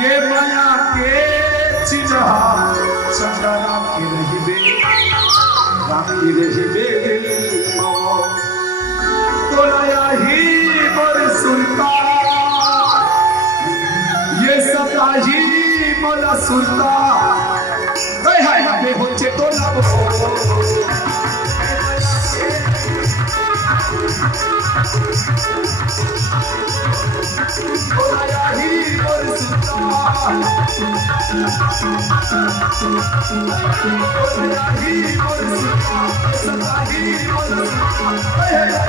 ये माया के चिन्ह चंदा राखी रहिबे तोलाया ही मोर सुल्तान ये सदा ही मोला सुल्तान हाय हाय हाय होचे तोला तोलाया ही मोर सुल्तान तोलाया ही मोर सुल्तान सदा ही मोर सुल्तान हाय हाय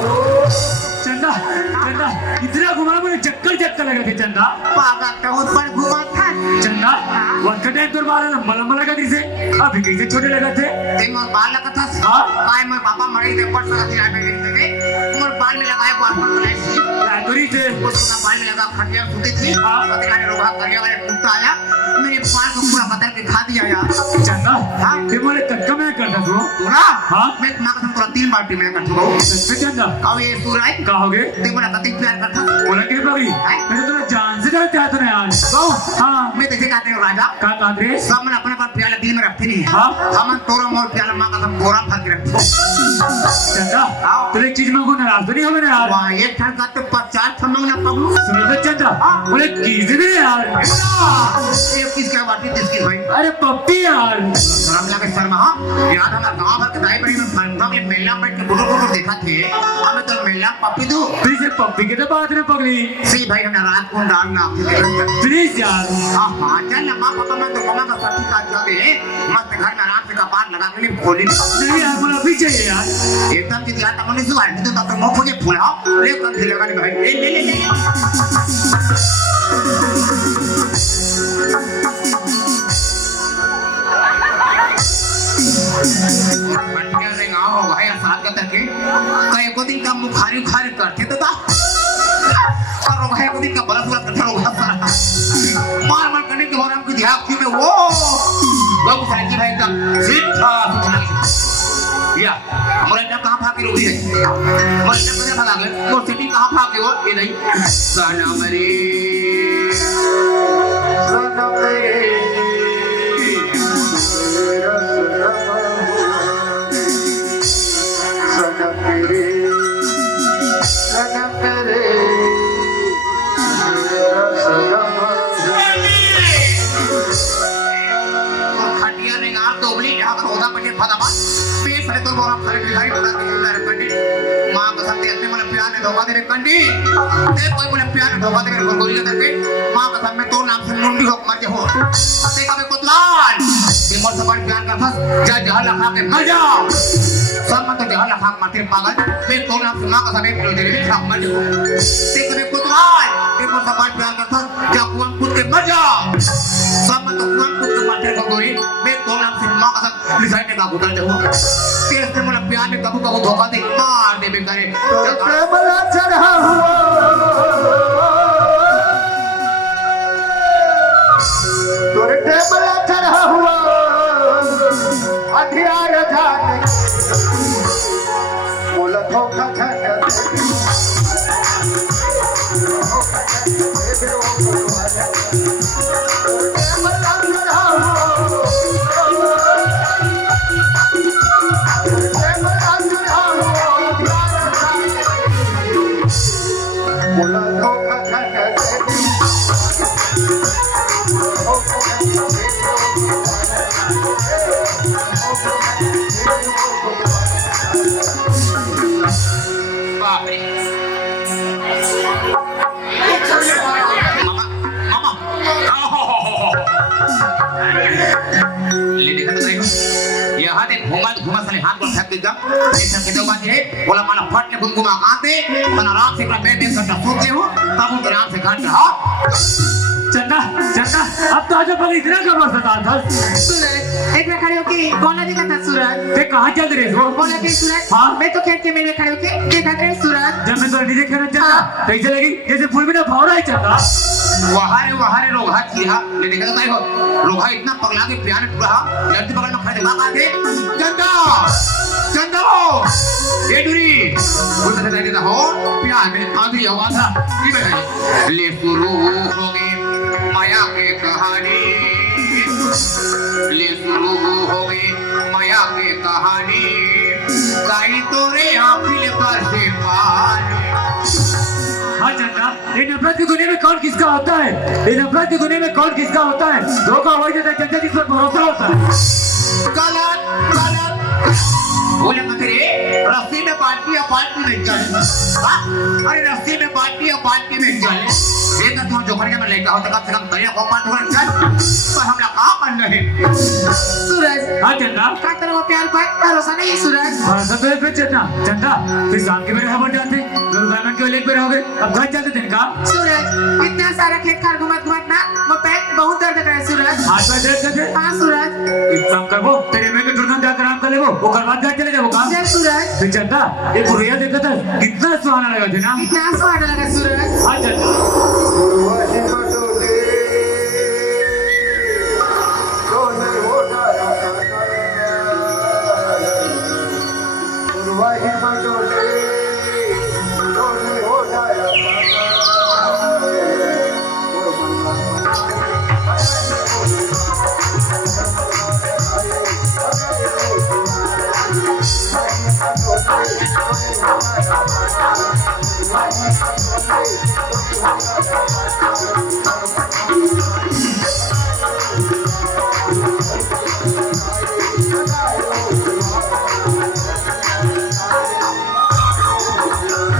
चंदा चंदा इतना घुमा मुझे चक्कर चक्कर लगा थे चंदा पागा बहुत पर घुमा था चंदा वक्त टाइम तो बाल लंबा लंबा लगा थे अभी कैसे छोटे लगा थे ते मोर बाल लगा था हां काय मोर पापा मरे थे पर लगा थी आने गई थे मोर बाल में लगाए को आपन बनाई थी लातुरी थे उसका बाल में लगा खटिया सुती थी हां पति का रोगा करिया वाले कुत्ता आया मेरे पाल को पूरा बदल के खा दिया यार चंदा हां ते मोरे कक्का में करता तू तोरा हां मैं मां को पूरा 3 बाल्टी में कर चुका हूं सच चंदा काव ये सुराई कहोगे ते मोरा कति प्यार करता बोला के पगड़ी मैं तो जान से डरते हाथ में यार तो हां मैं तेरे कहते हो राजा का कादरे सब मन अपने पर प्याला दिल में रखते नहीं हां हम तोरा मोर प्याला मां का सब बोरा भर के रखो चंदा तो एक चीज मांगो नाराज तो नहीं हो मेरे यार वाह एक ठन का तो 50 ठन मांगना पगलू सुनो तो चंदा बोले कीज भी यार ये किसका बाटी किसकी भाई अरे पप्पी यार शर्म लगे शर्मा हां याद हमारा गांव भर के दाई बड़ी में फंडा में मेला बैठ के बुढ़ो को देखा थे हमें तो मेला पप्पी दो प्लीज पप्पी के तो बात ना पगड़ी सी भाई हमें रात को डालना प्लीज यार हां चल ना मां पापा मैं तो मम्मा का सच्ची का जाके मस्त घर में आराम से कपाट लगा के लिए खोली नहीं यार बोला भी चाहिए यार एकदम की दिया तमने से वाली तो डॉक्टर मुंह खोजे फुलाओ ले कम से लगा भाई ले ले ले बढ़िया से गाँव हो भाई साथ का तक कई को दिन का मुखारी खारी करते तो था और भाई को दिन का बरस बरस करते लोग मार मार करने के और हमको ध्यान क्यों में वो साइकिल भाई का सीधा या हमारे जब कहाँ भागी रोगी है हमारे जब कहाँ भागा गए तो सिटी कहाँ भागे हो ये नहीं सनम रे तो बोला खाली बिहारी बता के बोला रे कंडी मां का साथ अपने मन प्यार ने धोखा दे रे कंडी ते कोई बोले प्यार ने धोखा दे रे गोली के करके मां का साथ में तो नाम से मुंडी होक मार के हो ते का में कोतलाल ये मोर से बड़ प्यार का फस जा जहां लखा के मर जा सब मत जहां लखा मारते पागल मैं तो नाम से मां का साथ में दे रे खा मर जा ते का में कोतलाल ये मोर से बड़ प्यार का फस जा कुआं कूद के मर जा सब मत कुआं कूद के मारते को गोली मैं तो नाम से मां का साथ लिसाई के का उतर जा तेरे मन प्यार में कबू कबू धोखा दे मार दे बेचारे तो प्रेमला चढ़ा हुआ तोरे प्रेमला चढ़ा हुआ हथियार जाने बोला धोखा जाने हाथ को फेंक देगा ऐसा कहते बात है बोला माला फट के घुमा काते तना आराम से अपना बेड करता सोते हो तब उन आराम से काट रहा चंदा चंदा अब तो आज पर इतना कमर सता था सूरज एक बार खड़े होके कौन देखा था सूरज ते कहां चल रहे हो बोला कि सूरज हाँ? मैं तो खेत के मेरे खड़े होके देखा था सूरज जब मैं तो डीजे खेलना चला तो ऐसे लगी जैसे फूल में ना फौरा ही चलता वहारे लोग हाथ किया ले देखा तो हो लोग इतना पगला के प्यार पूरा लड़की बगल में खड़े भाग आके चंदा चंदा ये डूरी बोल तो देता हो प्यार में आंधी आवाज था ये बताइए ले शुरू हो गई माया की कहानी ले शुरू हो गई माया की कहानी गाई तोरे आंखिल पर से पानी हाँ चंदा ये नफरत की दुनिया में कौन किसका होता है ये नफरत की दुनिया में कौन किसका होता है धोखा वही देता है चंदा जिस पर भरोसा होता है गलत गलत बोले मत रे रस्सी में बाल्टी या बाल्टी में जल अरे रस्सी में बाल्टी या बाल्टी में जल एक तो जो खड़े में लेकर हो तो कम से कम दरिया को पार कर चल पर हम लोग काम कर रहे सूरज हाँ चंदा का तेरे को प्यार पर भरोसा नहीं सूरज भरोसा तो है फिर चंदा चंदा फिर शाम के मेरे खबर जाते दुर्गा में क्यों लेक पे रहोगे अब घर चलते दिन का सूरज इतना सारा खेत खार घुमत घुमत ना वो पैर बहुत दर्द करे सूरज हाथ में दर्द करते हाँ सूरज एक काम कर वो तेरे में के दुर्गम जाकर आराम कर ले वो कर बाद घर चले जाओ काम जय सूरज फिर चंदा ये बुढ़िया देखा था कितना सुहाना लगा थे ना इतना स्वाद लगा सूरज हाँ चंदा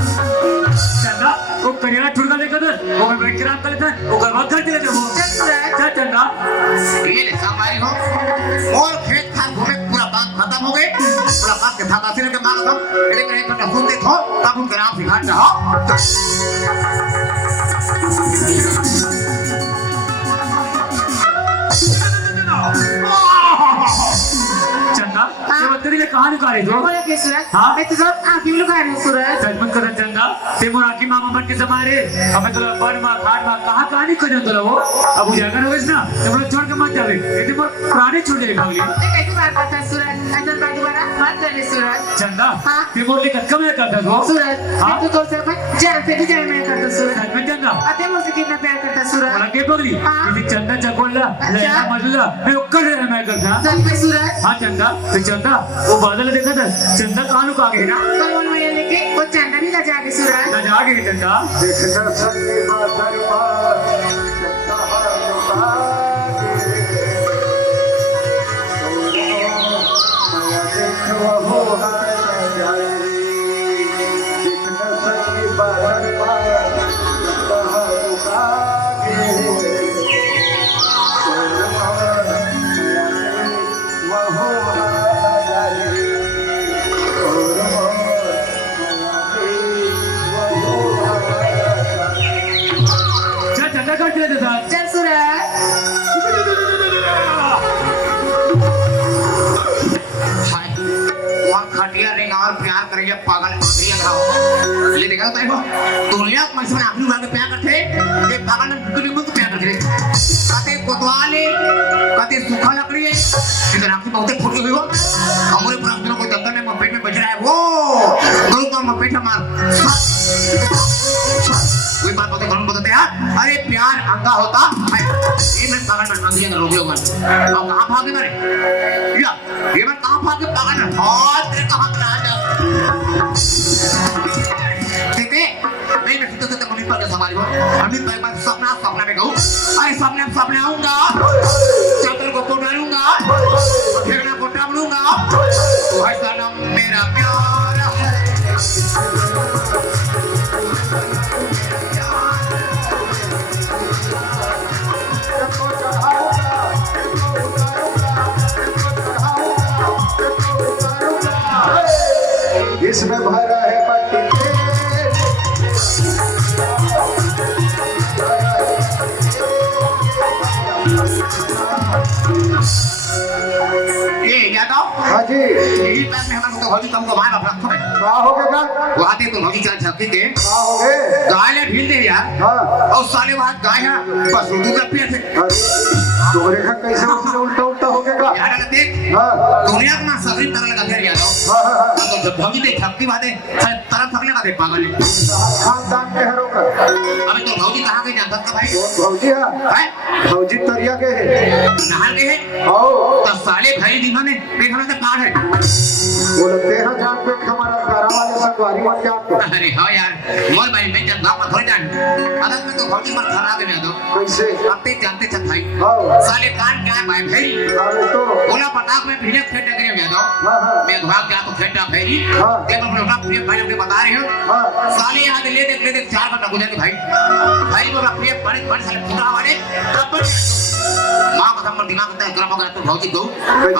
चंदा वो करियाना ठुड़का देखा था वो मैं बैठ के आराम कर लेता वो घर बाद घर चले जाओ जय सूरज क्या चंदा ये ले हमारी हो और खेत खान घूमे पूरा काम खत्म हो गए पूरा काम के था काफी लगे मांग हम लेकिन एक घंटा सुन देखो तब उनके नाम सिखा रहा चंदा ये बत्तरी ले कहां लुका रही हो बोला कि सूरज हाँ? मैं तो सब आंखें लुका रही हूँ सूरज सच मत कर चंदा ते मोर आकी मामा मन के समारे हमें तो बड़ मां खाट मां कहां कहानी को जंतो वो अब उजागर होइस ना तो मोर छोड़ के मत जावे ये मोर प्राणी छोड़ जाए भागली ये कैसी बात करता है सूरज ऐसा बात दोबारा मत करने सूरज चंदा हाँ? ते मोर ले कम है करता वो सूरज हाँ? मैं तो से जान पे भी जान में करता सूरज सच में चंदा अते मुझसे कितना प्यार करता सूरज बोला के पगली हाँ? किसी चंदा चकोला लेना मजला मैं उक्कर रहा मैं करता सच में सूरज हाँ चंदा तो चंदा वो बादल देखा था चंदा कहां लुका गए ना कल में लेके वो चंदा भी लजा के सूरज ना जा गई चंदा देखना सके दरबार चंदा माया देखो हो जाए देखना सके दरबार चंदा कर दिया था चल सूरज वहाँ खटिया रिंग और प्यार करेंगे पागल खटिया खाओ ले देखा तो दुनिया में इसमें आखिरी बार प्यार करते ये पागल ने दुनिया में प्यार करते कते कोतवाले कते सूखा लकड़ी है इधर आंखें बहुत फूटी हुई हो हमारे प्रांत को जंगल में पेट में बज रहा है वो गरु का पेट मार कोई बात बताते हैं अरे प्यार अंधा होता है ये मैं पागल में अंधी रोगे होगा और कहाँ भागे मेरे ये मैं कहाँ भागे पागल में हाथ तेरे कहाँ करा जा ठीक है नहीं मैं सीधे मुनीम पर के समाज को अमित भाई मैं सपना में कहूँ अरे सपने आऊँगा चादर को डालूंगा फेंकना को टांगूंगा ऐसा नाम मेरा प्यार है चढ़ाऊंगा ये यादव हाँ जी यही पैर में हमारे तो भौजी तुमको मार बाप रखो है क्या हो गया वो आते तुम भौजी चल झपकी के क्या हो गए गाय ले ढील दे यार हाँ और साले वहां गाय है बस दूध का पिया थे अरे तुम्हारे का कैसे उसने उल्टा उल्टा हो गया यार ना देख हाँ दुनिया में सगरी तरह लगा फिर यादव हाँ हाँ हाँ तो जब भौजी देख झपकी बातें तरफ थकने का देख पागल है खानदान के हरों का अबे तो भौजी कहाँ गई जानता का भाई भौजी है है भौजी तरिया के है नहाल के है आओ तो साले भाई दिखा में देखा से पार है बोलते हैं जान पे हमारा गारा वाले संगवारी बन जाते अरे हाँ यार मोर भाई मैं जब गाँव में थोड़ी जान अदर में तो भौजी पर खड़ा गया यादव कैसे अब ते जानते चल भाई आओ साले कान क्या है भाई भाई अरे तो बोला पटाख में भिड़क खेत करे यादव हाँ हाँ मैं भाग गया तो खेत फेरी हाँ। ते पर लोग प्रिय भाई लोग बता रहे हो हाँ साले यहाँ ले देख 4 घंटा गुजर गए भाई भाई बोला प्रिय बड़े बड़े साले फुटा वाले तब मां का समझ दिमाग में गर्म हो गया तो भौजी को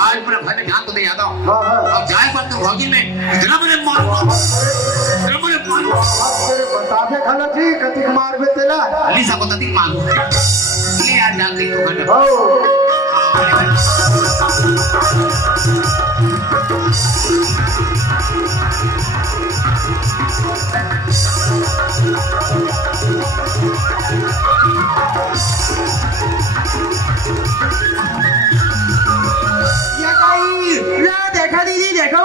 आज पूरा घर में ध्यान तो दे यादव हाँ हाँ अब जाए पर तो भौजी में इतना बड़े मार आप तेरे बता दे खाला जी कति मार बे तेला लिसा को तती मार ले यार जान देख तो घर आओ ये कहीं ये देखा दीदी देखो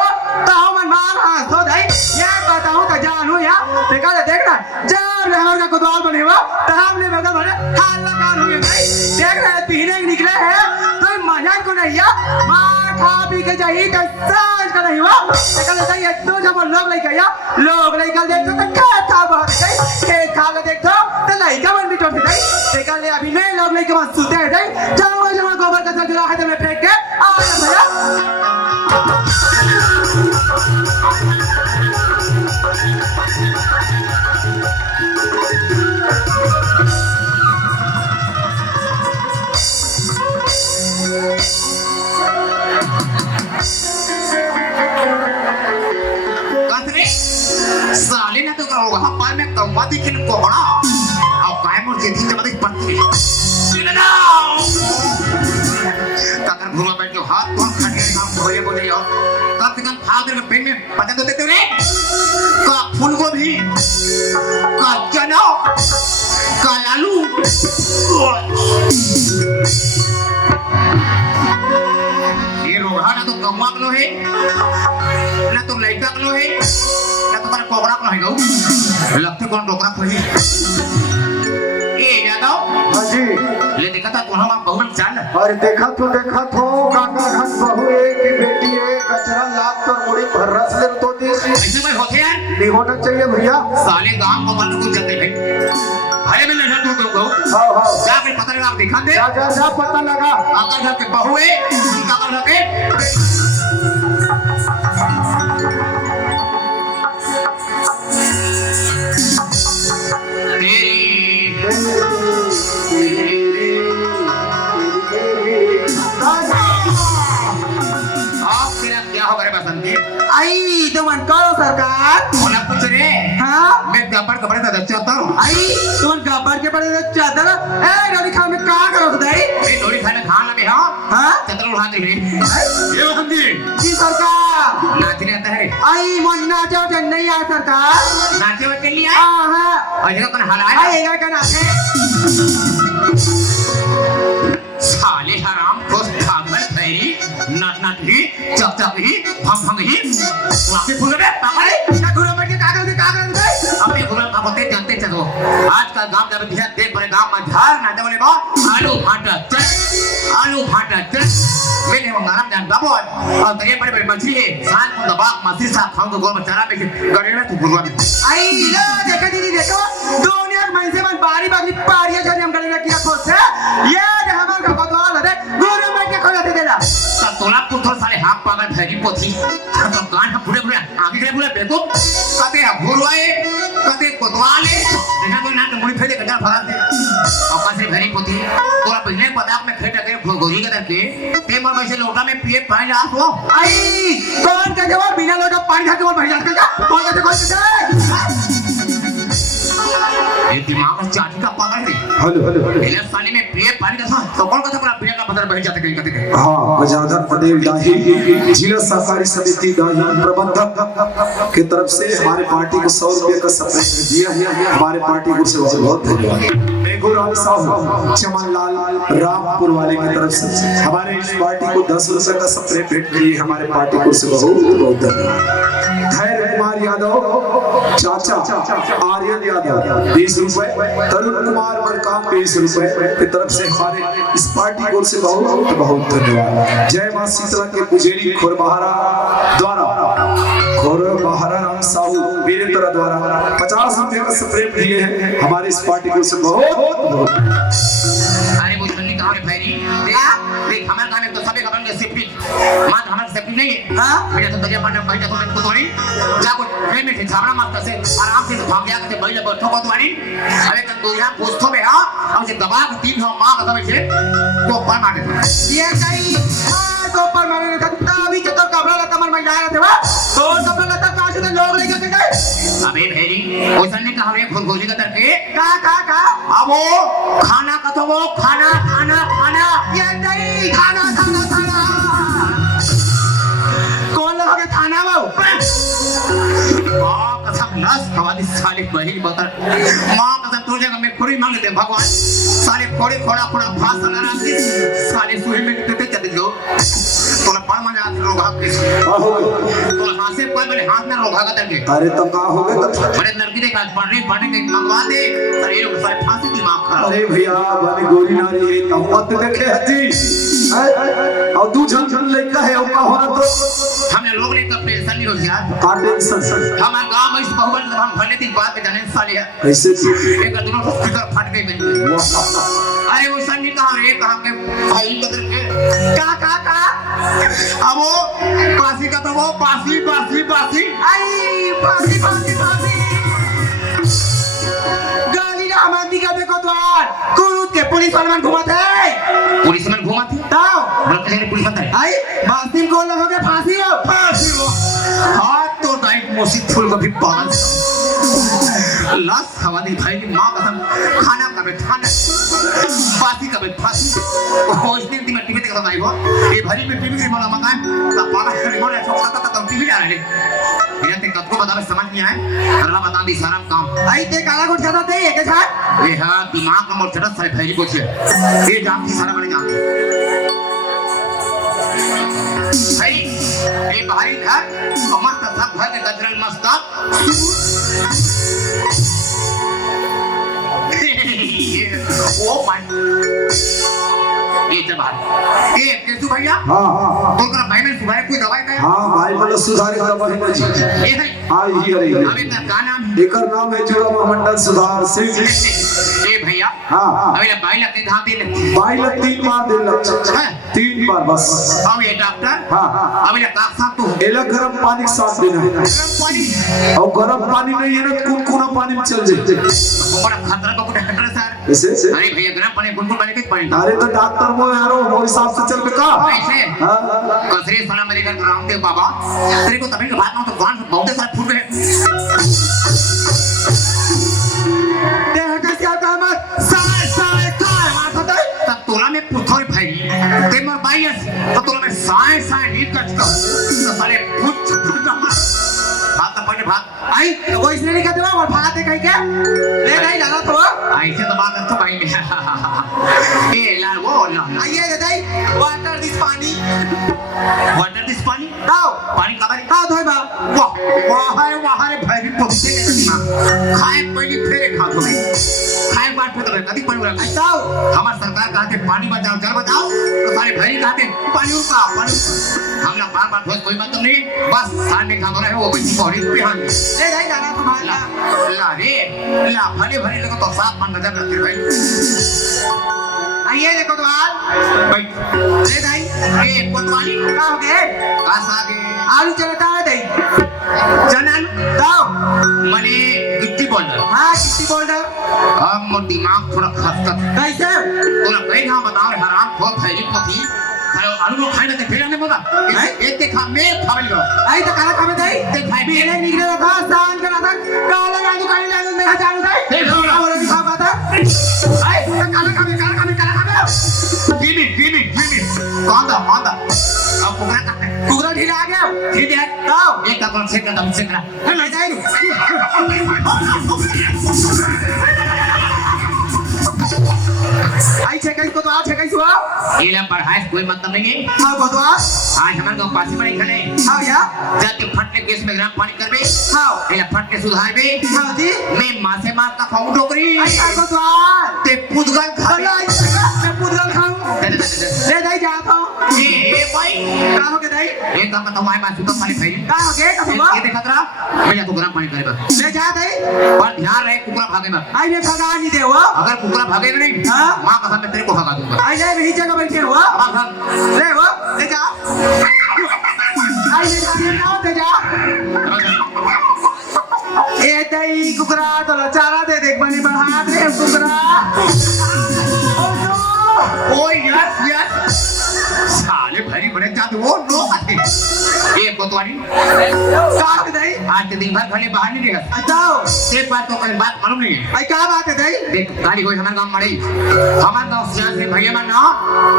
ताऊ मन मार हाँ तो दे ये बताऊं तो जानू या देखा ले देखना जब रहर का कुतवाल बने हुआ तब ले बता बने हाल लगा होंगे भाई देख रहे पीने निकले हैं तो मजा को नहीं या मार खा पी के जाइए तो सांझ का नहीं हुआ देखा ले सही है तो जब लोग लेके या लोग लेकर देखो तो खेत खा बहुत गई खेत खा के देखो तो लड़का मन भी टोट गई देखा ले अभी मैं लोग लेके वहां सूते हैं गई जाओ जमा गोबर का जला है तो मैं फेंक के आ भैया कतरे साले ना तो करो वहां पर में कौवा दिखन को बड़ा अब काय मोर के दिन जब पत्ती ले ना काकर घुमा बैठ के हाथ तो खड़े काम बोले बोले और कब तक हम फादर के पेन में पता तो देते रे का फूल गोभी का चना का आलू ये रोहा ना तो कौवा कलो है ना तो लड़का कलो है ना तो तुम्हारा कोबरा कलो है गौ लगते कौन डोकरा खोली ए यादव हाँ जी ले देखा था तुम हम बहुमन चाल अरे देखा तो काका घन बहू एक की बेटी है कचरा लाख तो मुड़ी भर्रस ले तो देसी ऐसे भाई होते यार नहीं होना चाहिए भैया साले गांव को बंद को जाते भाई भले में लड़ा तू गौ हाँ हाँ जा के पता लगा दिखा दे जा पता लगा काका घर के बहू है काका घर के क्या हो गए बसंती आई तो मन करो सरकार बोला कुछ रे हाँ मैं गब्बर कपड़े तो दच्चा होता हूँ आई तुम गब्बर के पड़े चादर ए गाड़ी खा में कहाँ करो तो दाई ये थोड़ी खाने खान लगे हाँ हाँ चंद्र उड़ाते हुए ये बसंती जी सरकार नाचने आता है आई मन नाचो जन नहीं आ सरकार नाचे वाले लिए हाँ हाँ और जगह कौन हला है आएगा क्या नाचे साले हराम को खाकर खैरी नाच नाच ही चक चक ही भंग ही वाके फूल रे पागल क्या घुरा बैठ के कागज दे अपने गुलाम का होते जानते चलो आज का गांव जब दिखा देख बड़े गांव में झार नाचे वाले बा आलू भाटा चल मैंने वो नाम जान बाबू और तेरे बड़े बड़े मछली है सांझ को दबा मछली सा खाऊं को गोल में चारा पे गड़ेड़ा तू गुरुआ में आई लो देखो दीदी देखो दुनिया में से मन बारी बारी पारिया जब हम गले किया खोल से ये हमार का बदवाल है घुरा बैठ के खोला दे देला सब तोला पुत्र साले हाथ पागल भैरी पोथी तो कान का पूरे पूरे आगे के पूरे बेको कते गुरुआए कते कोतवाले देखा तो ना तो मुड़ी फेले कटा फरा दे और पासे भैरी पोथी तोला पहले पता में खेत के गोरी के करके ते मर वैसे लोटा में पिए पानी आ तो आई कौन का जवाब बिना लोटा पानी खा के मर भैया का कौन का ये दिमाग चाटी का पागल है हेलो पहले साले में पिए पानी का तो कौन का पूरा पिए का उधर बैठ जाते कहीं कहीं हाँ गजाधर पटेल दाही जिला सहकारी समिति दाही प्रबंधक की तरफ से हमारे पार्टी को 100 रुपए का सप्लाई दिया है। हमारे पार्टी को से बहुत बहुत धन्यवाद। मेघूराम साहब चमनलाल रामपुर वाले की तरफ से हमारे इस पार्टी को 10 रुपए का सप्लाई भेंट किए। हमारे पार्टी को से बहुत बहुत धन्यवाद। धैर्य कुमार यादव चाचा आर्यन यादव 20 रुपए, तरुण कुमार मरकाम 20 रुपए की तरफ से हमारे इस पार्टी को से बहुत बहुत धन्यवाद। जय मां शीतला के पुजेरी खोरबहारा द्वारा खोरबहारा राम साहू वीरेंद्र द्वारा 50 रुपए का स्प्रे दिए हैं। हमारे इस पार्टी को से बहुत अरे वो सुनने कहां है भाई देख हमारे गांव में तो सभी खबर में सेफ्टी मां हमारे सेफ्टी नहीं है। हां मेरा तो तुझे मारना बैठा तो मैं को तोड़ी जाको ट्रेन में झाबड़ा मारता से आराम से भाग गया के बैठ बैठो को तोड़ी। अरे तन तो यहां पूछतो में हां और से दबा के 3 मां का तब से तो पर मार दे ये कहीं हां तो पर मारने का अभी तो कपड़ा लता मन में जाया थे वा तो कपड़ा लता कहां से लोग लेके के गए। अबे भेरी वो सुनने कहां है फुल गोली का करके का अब वो खाना का तो वो खाना खाना खाना ये नहीं खाना खाना खाना कौन लोग के थाना वो मां कसम नस हवादी साले बहिर बता मां कसम तुझे का मैं खुरी मांग दे भगवान साले खोड़े खोड़ा खोड़ा फांस लगा दे साले सुई में कितने चले जो तोला पर मजा रोगा के तोला हाथ से पर मेरे हाथ में रोगा का करके अरे तो का हो गए तो बड़े लड़की देख आज पढ़ने के मंगवा दे अरे ये लोग सारे फांसी दिमाग खराब अरे भैया वाली गोली नारी है तो मत देखे हजी और दू झन लड़का है और का होना तो हमने लोग ने कब टेंशन नहीं हो यार का टेंशन हमारे गांव में इस बहुबल हम भले दिन बाद में जाने साले है कैसे एक दोनों हॉस्पिटल फट गई अरे वो सन नहीं कहा रे कहा के भाई बदल के का अब वो पासी का तो वो पासी आई फांसी गाली ना हमारी का देखो द्वार कूद के पुलिस वाले घुमाते हैं पुलिस में घुमा थी ताओ बड़ा कैसे पुलिस में आई बासिम को लोगों के फांसी हो हाथ तो डाइट मोसी फूल को भी पागल लाश हवादी भाई की मां कसम खाना का खाना बासी का फांसी वो इस दिन टीवी देखा था वो ये भरी में टीवी के बोला मकान का पाला से बोला छोटा था टीवी आ रहे ये ते कब को बता समझ नहीं आए अल्लाह बता दी सारा काम आई ते काला को ज्यादा दे के साथ ये हां दिमाग का मोर चढ़ा सारे भाई को छे ये जान की सारा बने जान भाई ये बाहरी घर मस्त सब घर के गजरल मस्त ओ माय ये जबान ये केसु भैया हां तो कर भाई में सुधारे कोई दवाई है हां भाई मतलब सुधार का दवाई नहीं जी ये है हां ये रे अब इनका का नाम एकर नाम है चूड़ा मंडल सुधार सिंह ये भैया हां अभी ले भाई लगते धा दिन 3 बार दिन लग 3 बार बस अब ये डॉक्टर हां अभी ले का साथ तो एला गरम पानी के साथ देना है गरम पानी और गरम पानी नहीं है ना कुनकुना पानी में चल जाए बड़ा खतरा का कुछ खतरा सर ऐसे अरे भैया गरम पानी गुनगुन पानी के पानी अरे तो डॉक्टर वो यारो वो हिसाब से चल के का ऐसे हां कसरे साला मेरे घर रामदेव बाबा तेरे को तभी के बात ना तो गान से बहुत सारे फूट गए देह का क्या काम साय मारता है तब तोला में पुथर भाई ते मर बाइस तो तोला में साय नीट कच का तो साले फुट मार भाग पहले भाग आई वो इसने नहीं कहते वो भागते कहीं क्या ले नहीं लगा तो ऐसे तो बात तो भाई में ए लाल वो ना आइए दादाई वाटर दिस पानी दाओ पानी का बारी हां धोई बा वाह रे भाई भी पहुंचे के खाए पहले फेरे खा दो खाए बात पे तो कभी पड़ रहा दाओ हमारी सरकार कहते पानी बचाओ जल बचाओ तो सारे भाई कहते पानी का हम लोग बार कोई मतलब नहीं बस सामने खा रहे हो कोई पौड़ी पे हां ले नहीं जाना तुम्हारा ला रे ला भले लोग तो साफ मन नजर रखते भाई आइए देखो द्वार भाई ले नहीं ए कोतवाली का हो गए आसागे आलू चलता है दही जनन दाओ मने गिट्टी बोल हां कितनी बोल रहा अब मोर दिमाग थोड़ा खसता कैसे तोला कहीं ना बताओ हराम खो फैरी पथी आलू खाने के फिर आने बोला एक देखा मैं खावे लो आई तो काला खावे दही ते भाई मेरे निकले था सांझ का था काला गांडू काली लालू मेरा जानू दही और दिखा पाता आई तो काला खावे गिमी कौन था अब कुकरा का कुकरा ढीला आ गया ठीक है आओ एक का कौन से का दम से करा ले जाए आई छेकाई को तो आ छेकाई सुआ ये ला पढ़ाई कोई मतलब नहीं है हां को तो आ आज हमारे गांव पासी में खले हां या जाके फटने केस में ग्राम पानी करबे हां ये ला फटने सुधार बे हां जी मैं मां से मां का खाऊं टोकरी आई को तो आ ते पुदगल खा चला मैं पुदगल खाऊं ले जाई जाता हूं ए भाई का हो के दाई एक काम तो माय मां सुतो पानी खाई का हो के कबा ये देखत रहा मैं जा तो ग्राम पानी करे बस ले जा दाई पर ध्यान रहे कुकरा भागे मत आई ने भगा नहीं दे वो अगर कुकरा भागेगा नहीं हाँ? मां कसम मैं तेरे को भगा दूंगा आई ले वही जगह बैठे हुआ ले वो ले जा आई ले जा ना दे जा ए दई कुकरा तो चारा दे देख बनी बढ़ा दे कुकरा ओ यस साले भरी बड़े जाते वो नो आते ये कोतवाली का हो दई आज के दिन भर खाली बाहर नहीं रहेगा जाओ ये बात तो कहीं बात मालूम नहीं है आई का बात है दई देख गाड़ी होई हमारे गांव मड़ी हमारे गांव से आज भैया मन ना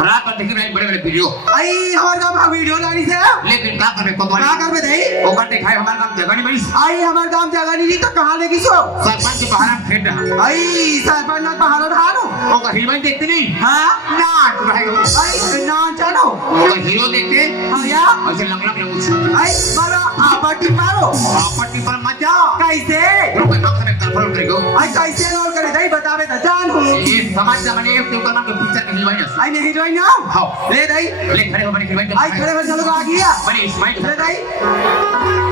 रात पर देख रहे बड़े बड़े वीडियो आई हमारे गांव में वीडियो लानी से लेकिन क्या करे कोतवाली का करबे दई वो करते खाए हमारे गांव जगह नहीं मिली आई हमारे गांव जगह नहीं तो कहां लेगी सो सरपंच के बाहर फेंक रहा आई सरपंच ना पहाड़ ढालो वो का हीरो देखते नहीं हां ना तू रहेगा आई ना चलो वो का हीरो देखते हां या ऐसे लंगलंग लगूच आई मारो आपटी मारो आपत्ति पर मत जा कैसे लोग के माथे में कंट्रोल करेगो आई कैसे रोल करे दई बतावे ना जान हूं ये समाज से मैंने एक ऊपर में पिक्चर नहीं हिलवाई आई नहीं हीरोइन ना हाँ ले दई ले खड़े हो बने हिलवाई आई खड़े हो चलो आ गया बने इस्माइल ले दई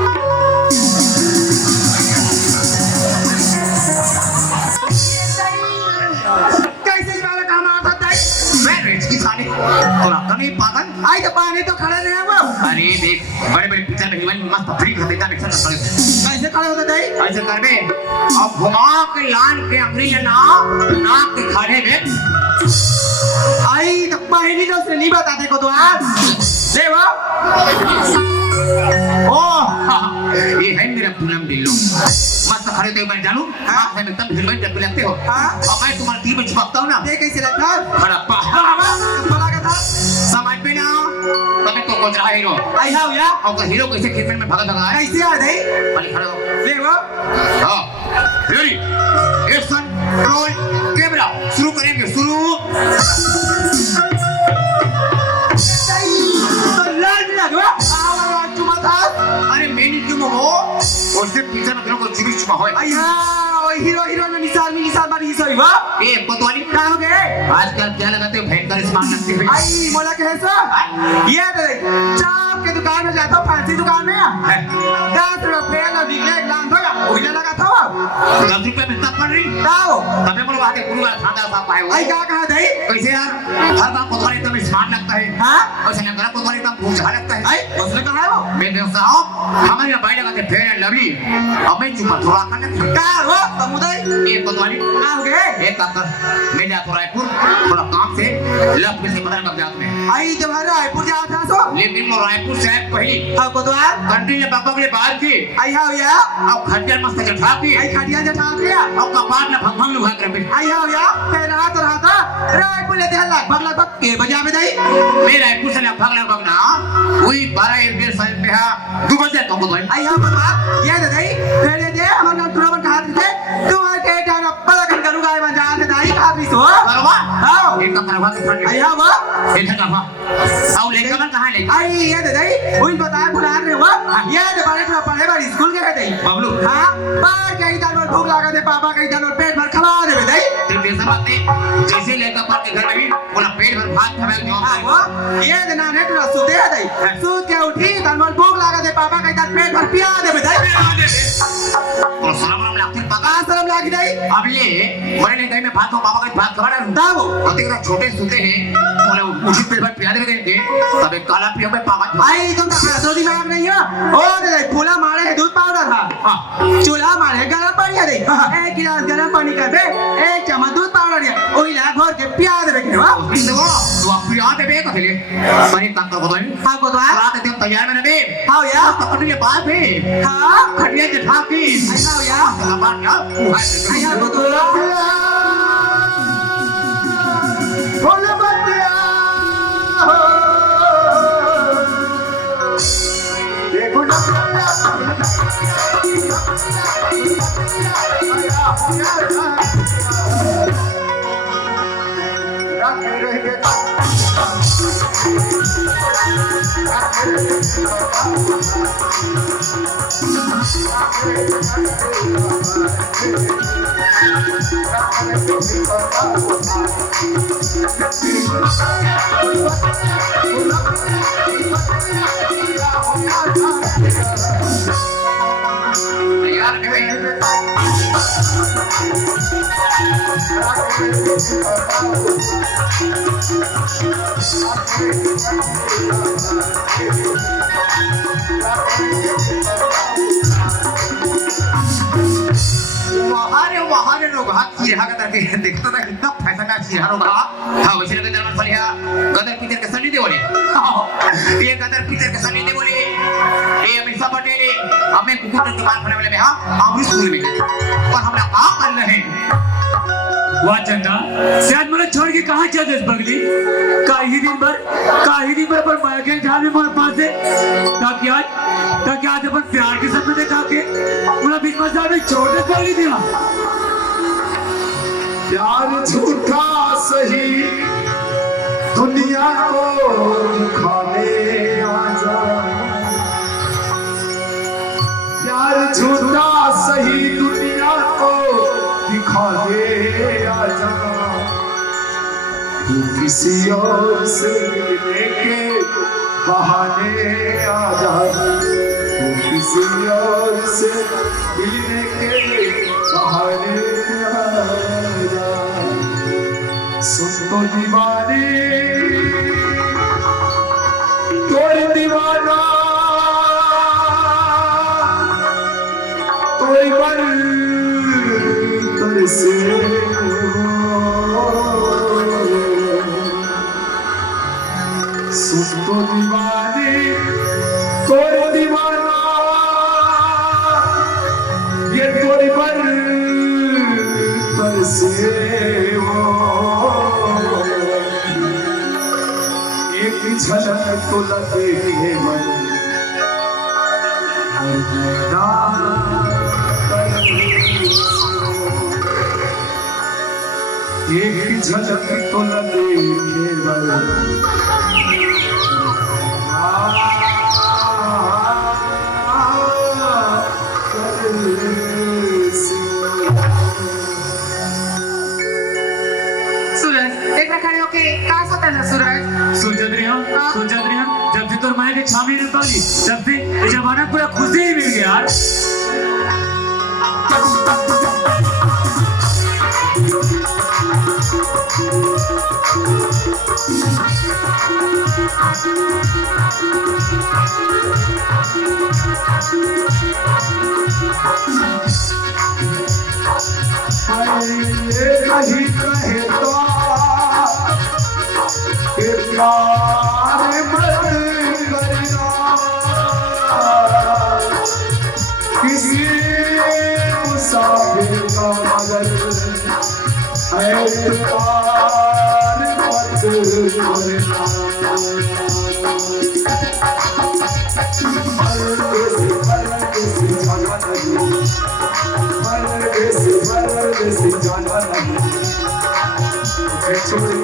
कैसे वाला काम आता दई मैं रेच की साले और आता नहीं पागल आई तो पानी तो खड़े नहीं है वो अरे देख बड़े बड़े पिक्चर में हिलवाई मस्त फ्री कर देता एक्शन कर पड़े कैसे खड़े होते दई ऐसे कर बे अब घुमा के लान के अंग्रेज ना नाक के खाने में आई तो पहली तो से नहीं बताते को तो आज ले वो ओ ये है मेरा पूनम दिल्लो मस्त खड़े थे मैं जानू आप है एकदम हिलवाई जब लगते हो हाँ? अब मैं तुम्हारी टीम में चिपकता हूँ ना ये कैसे लगता खड़ा पा बोला का था समझ में ना तभी तो कुछ रहा हीरो आई हाउ या और का हीरो कैसे खेत में भागा भागा है कैसे आ दई पहले खड़े हो ले वो हाँ रेडी एक्शन रोल कैमरा शुरू करेंगे शुरू तो लाल लगवा आवाज चुमा था अरे मेनी क्यों हो उससे पीछे में तेरे को जीवित छुपा हो आई हां ओए हीरो में निशान मारी सही वा ये कोतवाली का हो गए आजकल क्या लगाते हो भयंकर स्मार्ट लगते हो आई मोला कैसा ये दे चाप के दुकान में जाता हूं फैंसी दुकान में 10 रुपए का निकले लांग होगा ओइला लगा था 10 रुपए में तब पड़ रही दाओ तबे बोलो आके गुरु वाला खाना साहब आए हो आई का कहा दई कैसे यार हर बार कोतवाली एकदम स्मार्ट लगता है हां और सनगरा कोतवाली एकदम भूखा लगता है आई उसने कहा है वो मैं देख साहब हमारे यहाँ बाइक लगाते फेयर एंड लवली अब मैं चुप थोड़ा करने का हो समुदाय ये कोतवाली का हो गए एक काम कर मैं जाता रायपुर थोड़ा काम से लव के से पता कब जात में आई तुम्हारा रायपुर जा था सो लेकिन मैं रायपुर से पहली हां को तो आ कंट्री में पापा के बाहर की आई हाउ या अब खर्चा मस्त जठा की आई खटिया जठा दिया अब कपाट ना भंग लुहा कर बे आई हाउ या फिर रहा था रायपुर ले दे लगभग के बजे आवे दई मैं रायपुर से लगभग ना वही 12 साल पे है 2 बजे तो कोतवाली आई हाउ बाबा ये दे दई फिर ये दे हमारा नाम तुरंत कहा दे तू आ के जाना पता कर करूंगा आई बन जा के दाई खाती सो बरोबर हां एक काम करवा के फ्रंट आई हाउ बा एक काम आओ लेकर मन कहां ले आई ये दे दई उन बता बुला रहे हो ये दे बारे में पढ़े बार स्कूल के दई बबलू हां बार कहीं दाल भूख लगा दे पापा कहीं दाल पेट भर खवा दे दई तो जैसा बात है जैसे लेकर पर के घर में भी बोला पेट भर भात खावे जो हां वो ये दे ना नेट रसू दे दई सूत के उठी दाल भूख लगा दे पापा कहीं दाल पेट भर पिया दे दई और शर्म लगती पका शर्म लागी दई अब ले बड़े ने कहीं में भात हो पापा का भात खवा डाल दाओ और तेरे छोटे सूते हैं बोले उसी पेट भर पिया देंगे तब एक काला पिया में पापा आई तुम तो खासो दिमाग नहीं है ओ दे फूला मारे है दूध पाउडर था हां चूल्हा मारे गरम पानी दे एक गिलास गरम पानी कर दे एक चम्मच दूध पाउडर दिया ओही ला घोर के पिया दे के वा इसको तो आप पिया दे बे कहले बड़ी काम कर बोल हां को तो रात एकदम तैयार में दे हां या तो कटने बात है हां खटिया जठा की आई हां या बात ना आई हां को तो बोले बतिया हो तैयार है भाई वहारे लोग हाथ खीरा का करके देखता था कितना पैसा का खीरा होगा हाँ वैसे लगे दरबार फलिया गदर पितर के सनी दे बोले ये गदर पितर के सनी दे बोले ये अमीषा पटेल हमें कुकुर के दुकान खोलने वाले में हाँ हम स्कूल में गए पर हम लोग काम कर रहे हैं वाह चंदा शायद मुझे छोड़ के कहाँ चल दे बगली का ही दिन भर पर मैं के झाल में मोर पास है ताकि आज अपन प्यार के साथ में देखा के उन्हें बीच में में छोड़ दे बगली दिया प्यार झूठा सही दुनिया को दिखाने आजा प्यार झूठा सही दुनिया को दिखा दे आजा तू किसी और से मिलने के बहाने आजा तू किसी और से मिलने के बहाने आजा सुन तो दीवाने तोड़ दीवाना तोड़ पर तरसे सुन तो दीवाने तोड़ दीवाना ये तोड़ पर तरसे एक झलक तो लगे है मन एक झलक तो लगे है मन सूरज देख रहा खड़े होके कहाँ सोता है सूरज सोचत रही हम जब से तोर माया के छामी ने पाली तब से ये जमाना पूरा खुशी ही मिल गया यार नहीं कहता कि प्यार मत करना किसी मुसाफिर का मगर ऐतबार मत करना जाना नहीं छोड़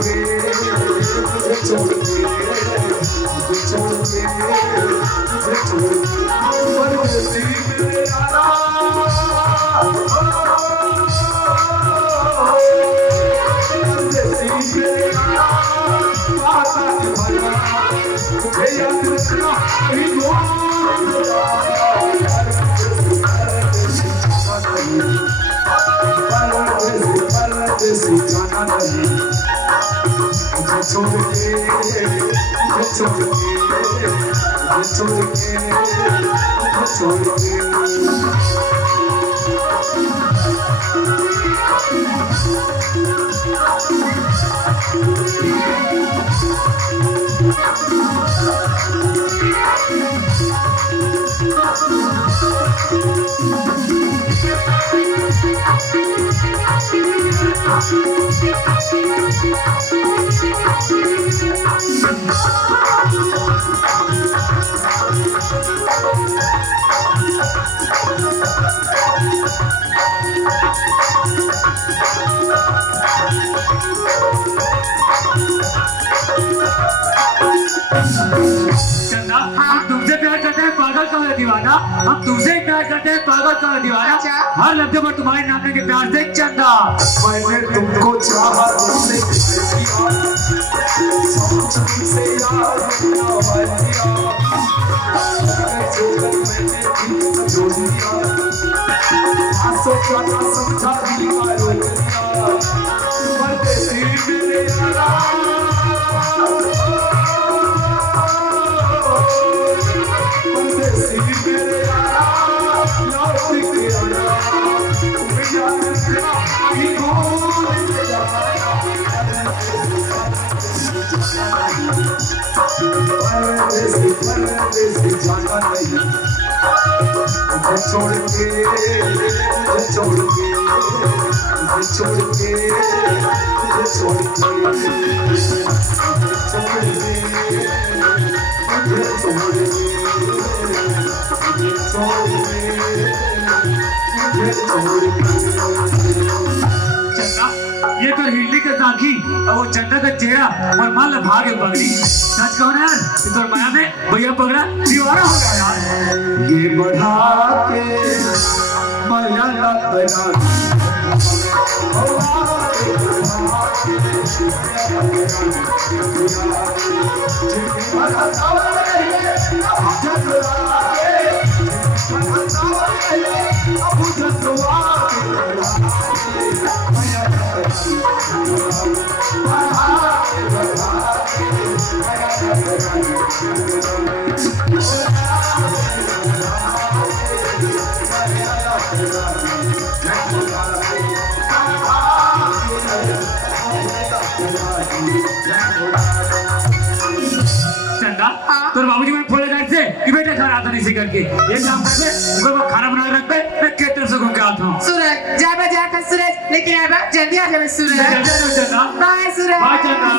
चंदा कहो है दीवाना, हम तुमसे प्यार करते हैं, पागल कहो है दीवाना। अच्छा। हर लफ्ज पर तुम्हारे नाम लेके प्यार से चंदा। मैंने तुमको चाहा तुमसे किया, तुमसे यार किया, मैंने जो दिया, आंसू का ना समझा दिया, रोक दिया, परदेसी मेरे यारा, परदेसी मेरे यारा, यार के यारा, तुम यार मेरा अभी भूल जाया, परदेसी जाना नहीं, मुझे छोड़ के, मुझे छोड़ के, मुझे छोड़ के, मुझे छोड़ के, मुझे छोड़ के, मुझे छोड़ के, मुझे छोड़ के, मुझे छोड़ के। चंदा, ये तो हिरली का साखी और वो चंदा का चेहरा और मान ला भागे पगड़ी। सच कहो ना यार, ये तो माया में भैया पगड़ा दीवाना हो गया यार। ये बढ़ा के माया ना बना, चंदा, तो बाबूजी मैंने फोन लगाए थे कि बेटा घर आता नहीं करके ये काम कर दे, उनको वो खाना बना के रख पे, मैं खेत तरफ से घूम के आता हूँ। सूरज जाबा जाकर सूरज लेकिन आबा जल्दी आ जाबे सूरज। चंदा, बाय सूरज। बाय चंदा।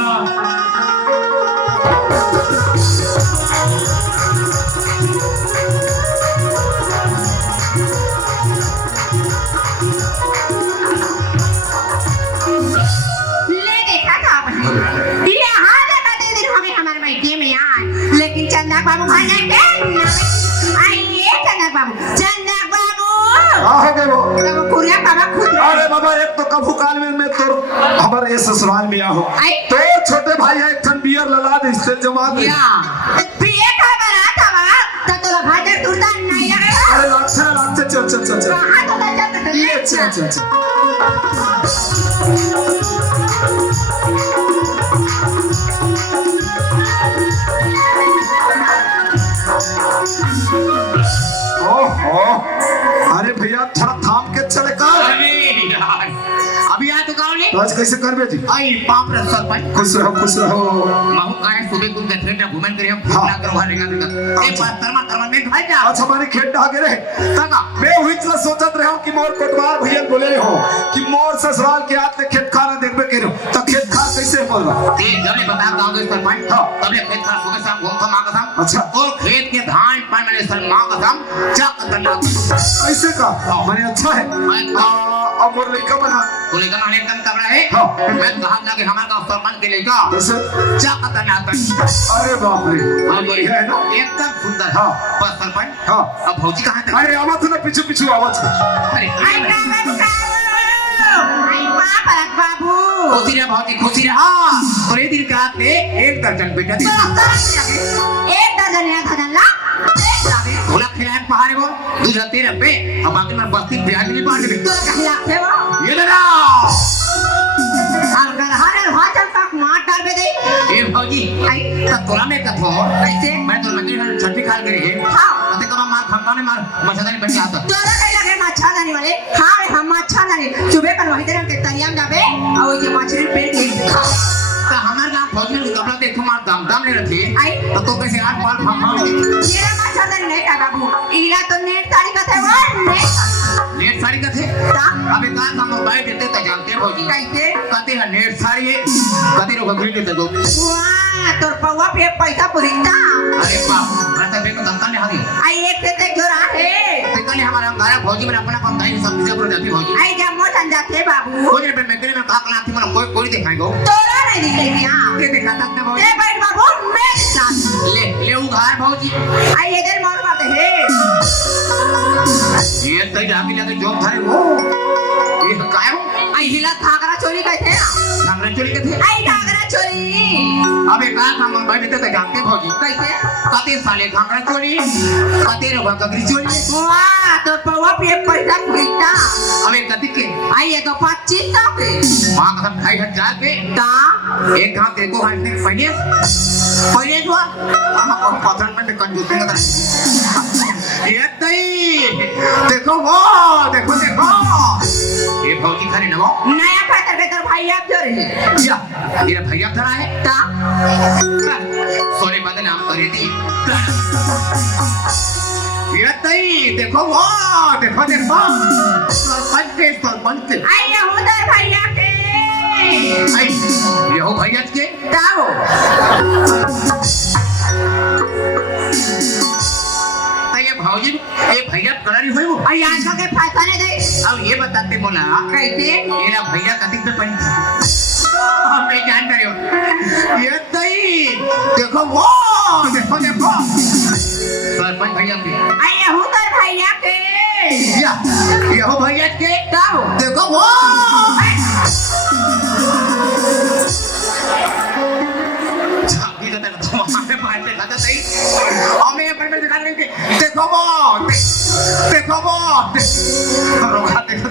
ले देखा था आपने, ये हाल बता दिन हमें हमारे बैठे में यार, लेकिन चंदा बाबू खाना के आइए चंदा बाबू कहाँ है वो? तब कुरिया बाबा खुद अरे बाबा, एक तो कभू काल में तो हमारे ससुराल में आहो, आई। तो छोटे भाई है एक बियर लला दे, इससे जमा दे। या प्रिय का बना था बा तो तोरा भाजा टूटा नहीं लगेगा। अरे लागते चल चल चल चल कहां तो लगा तो ये चल चल चल। ओहो, अरे भैया थोड़ा थाम के चले कर। अरे यार, अभी आ तो गाँव ले तो आज कैसे कर बेटी? आई पाप रे सरपंच खुश रहो खुश रहो। महू काहे सुबह तुम के खेत घूमन करे हम हाँ। ना करवा लेगा तो एक बार कर्मा में भाई जा आज हमारे खेत ढागे रहे, तका मैं हुई चला सोचत रहा हूँ कि मोर कोटवार भैया बोले रहे हो कि मोर ससुराल के हाथ में खेत खाना देखबे के रहो, तो खेत खा कैसे बोल रहा? ते जब बता गाँव के सरपंच हाँ। तब ले खेत खा सुबह शाम घूम मां का शाम अच्छा। और खेत के धान पान में सर मां का शाम चक करना ऐसे का मैंने अच्छा है। अब मोर लड़का बना तो लेकर आने एकदम तगड़ा है हाँ। मैं कहा जाके हमारे गाँव सरपंच के लेगा कैसे? चक करना अरे बाप रे, हाँ बढ़िया है ना? एकदम सुंदर हाँ। पर सरपंच हाँ। अब भौजी कहाँ तक अरे आवाज ना पीछे पीछे आवाज। अरे आई बाबा आई बाबू खुशी रहा भौजी खुशी रहा और ये दिन का पे एक दर्जन बेटा दे एक दर्जन या दर्जन ला भोला खिलाए पहाड़े वो दूसरा तेरे पे अब बाकी मैं बस्ती ब्याज नहीं बांट दे तो कहीं लागते वो ये ले ना अगर हर भाजन तक मार डाल दे ये भौजी आई तो तोला में कथो कैसे मैं तो मंदिर में छठी खाल करे है हाँ अते कमा मार खंडा ने मार मछली बन गया था तोरा कहीं लगे मच्छर दानी वाले हाँ रे हम मच्छर दानी सुबह कल वही तरह के तरियाम जाबे और ये मछली पेट के खा तो हमारे गांव फौजी में कपड़ा देखो मार दाम दाम ले रखे आई तो कैसे आठ पाल फंफा में ये मच्छर दानी नहीं का बाबू इला तो नेट तारी का थे वो नेट नेट साड़ी का थे ता अबे कहां हम मोबाइल देते तो जानते भौजी कैसे कहते हैं नेट साड़ी है कहते लोग खरीद लेते तो वाह तोर पौवा पे पैसा पुरीता अरे बाप रहता बे को धमका नहीं हादी आई एक से जो रहा है तो कल हमारा गारा भौजी में अपना काम दाई सब चीज पर जाती भौजी आई जब मोट जाते बाबू कोई ने मैं में कहा कला थी मन कोई दिखाएगा तोरा नहीं दिखे क्या के देखा तक ने भौजी ए बैठ बाबू मैं साथ ले ले उघार भौजी आई इधर मार बात है ये तई जाके जाके जोक थारे वो ये काय हो आई हिला घाघरा चोली कहते हैं घाघरा चोली के थे आई घाघरा चोली अबे का काम बैठे थे जानते भौजी कहते कते साले घाघरा चोली कते रो गगरी चोली वाह तो पवा पे पैसा खरीदता अबे कति के आई ये तो 2500 के मां कसम 2000 पे ता एक घाव देखो हमने पहले तो हम पत्थर में कंजूस नहीं करता ये तई देखो वो देखो ये भौजी खाने ना वो नया पत्थर के तर भाई आप जो रहे या तेरा भैया खड़ा है ता सोने बदन नाम करे थी ये तई देखो वो देखो सरपंच के आई ये उधर भैया के आई ये हो भैया के ताओ ये भौजी ये भैया करारी हुई वो आई आज के पैसा नहीं दे अब ये बताते बोला कहते मेरा भैया कति पे पड़ी हम नहीं जान रहे हो ये तई देखो वो देखो सरपंच भैया के आई ये उधर भैया के या ये हो भैया के ताओ देखो वो झांकी का तक तो हमें बाहर से खाता सही हमें ये पर दिखा रहे हैं देखो वो रोका देखो